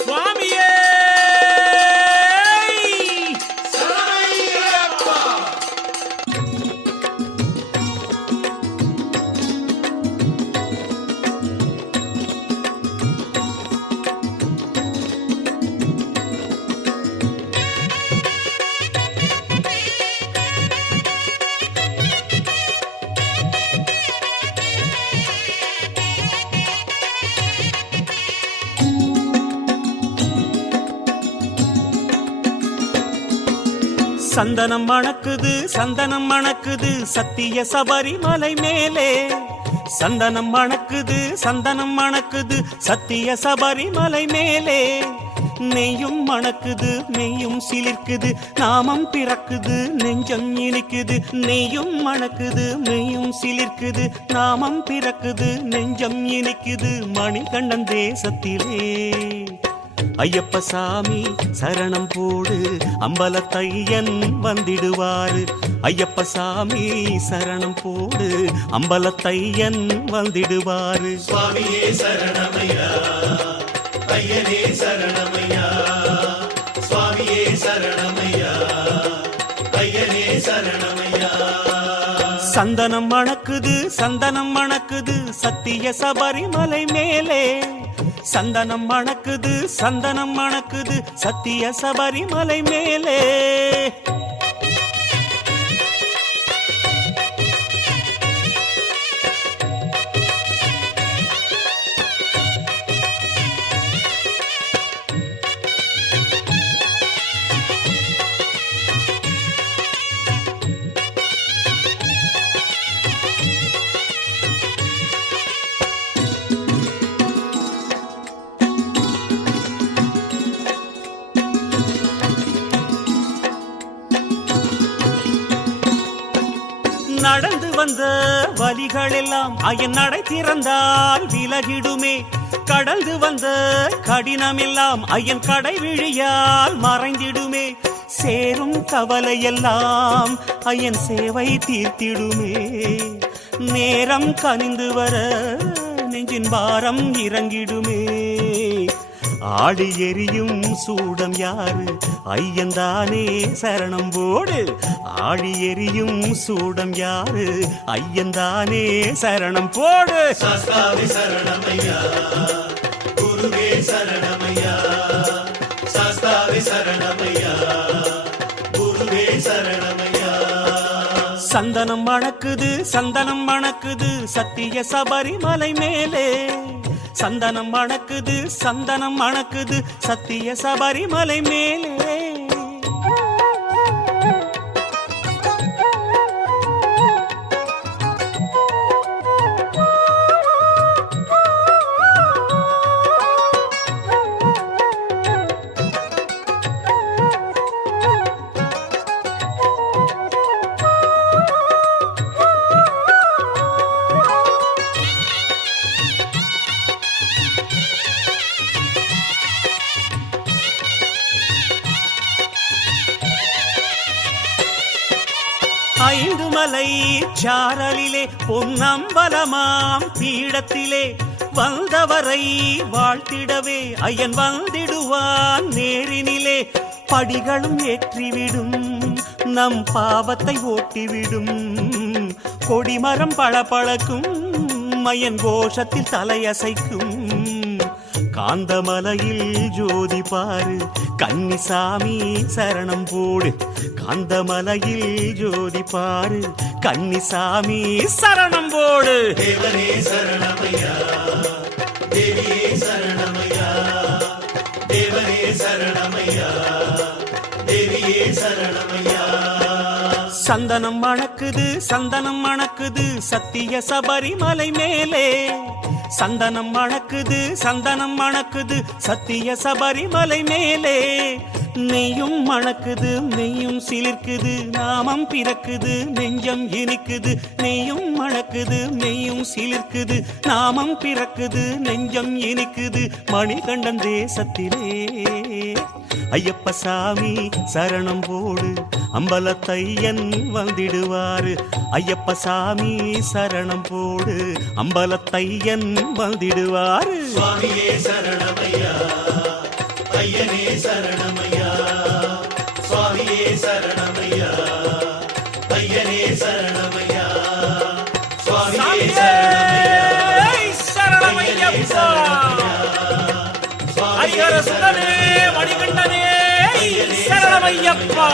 சுவாமியே சந்தனம் மணக்குது சந்தனம் மணக்குது சத்திய சபரிமலை மேலே சந்தனம் மணக்குது சந்தனம் மணக்குது சத்திய சபரிமலை மேலே நெய்யும் மணக்குது மெய்யும் சிலிர்க்குது நாமம் பிறக்குது நெஞ்சம் இனிக்குது நெய்யும் மணக்குது மெய்யும் சிலிர்க்குது நாமம் பிறக்குது நெஞ்சம் இனிக்குது மணிகண்டன் தேசத்திலே ஐயப்ப சாமி சரணம் போடு அம்பலத்தையன் வந்திடுவாரு ஐயப்ப சாமி சரணம் போடு அம்பலத்தையன் வந்திடுவாரு சுவாமியே சரணமையா ஐயனே சரணமையா சுவாமியே சரணமையா ஐயனே சரணமையா சந்தனம் மணக்குது சந்தனம் மணக்குது சத்திய சபரிமலை மேலே சந்தனம் மணக்குது சந்தனம் மணக்குது சத்திய சபரிமலை மேலே நடந்து வந்த வலிகள் எல்லாம் அயன் நடை திறந்தால் விலகிடுமே கடந்து வந்த கடினம் எல்லாம் அயன் கடை விழியால் மறைந்திடுமே சேரும் கவலை எல்லாம் அயன் சேவை தீர்த்திடுமே நேரம் கனிந்து வர நெஞ்சின் பாரம் இறங்கிடுமே ஆடி எரியும் சூடம் யாரு ஐயந்தானே சரணம் போடு ஆடி எரியும் சூடம் யாரு ஐயந்தானே சரணம் போடு சாஸ்தாவே சரணமையா குருவே சரணமையா சாஸ்தாவே சரணமையா குருவே சரணமையா சந்தனம் மணக்குது சந்தனம் மணக்குது சத்திய சபரிமலை மேலே சந்தனம் மணக்குது சந்தனம் மணக்குது சத்திய சபரிமலை மேலே ஐந்து மலை சாரலிலே பொன்னம்பலமாம் பீடத்திலே வந்தவரை வாழ்த்திடவே ஐயன் வந்திடுவான் நேரினிலே படிகளும் ஏற்றிவிடும் நம் பாவத்தை ஓட்டிவிடும் கொடிமரம் பளபளக்கும் ஐயன் கோஷத்தில் தலையசைக்கும் காந்தமலையில் ஜோதி பாரு கன்னிசாமி சரணம் போடு காந்தமலையில் ஜோதி பாரு கன்னிசாமி சரணம் போடு தேவனே சரணமையா தேவியே சரணமையா தேவனே சரணமையா தேவியே சரணமையா சந்தனம் மணக்குது சந்தனம் மணக்குது சத்திய சபரிமலை மேலே சந்தனம் மணக்குது சந்தனம் மணக்குது சத்திய சபரிமலை மேலே நெய்யும் மணக்குது மெய்யும் சிலிர்க்குது நாமம் பிறக்குது நெஞ்சம் இனிக்குது நெய்யும் மணக்குது மெய்யும் சிலிர்க்குது நாமம் பிறக்குது நெஞ்சம் இனிக்குது மணிகண்டன் தேசத்திலே ஐயப்ப சாமி சரணம் போடு அம்பலத்தையன் வந்திடுவாரு ஐயப்ப சாமி சரணம் போடு அம்பலத்தையன் வந்திடுவாரு சுவாமியே சரணமையா மணிகண்டனே சரணமையப்பா.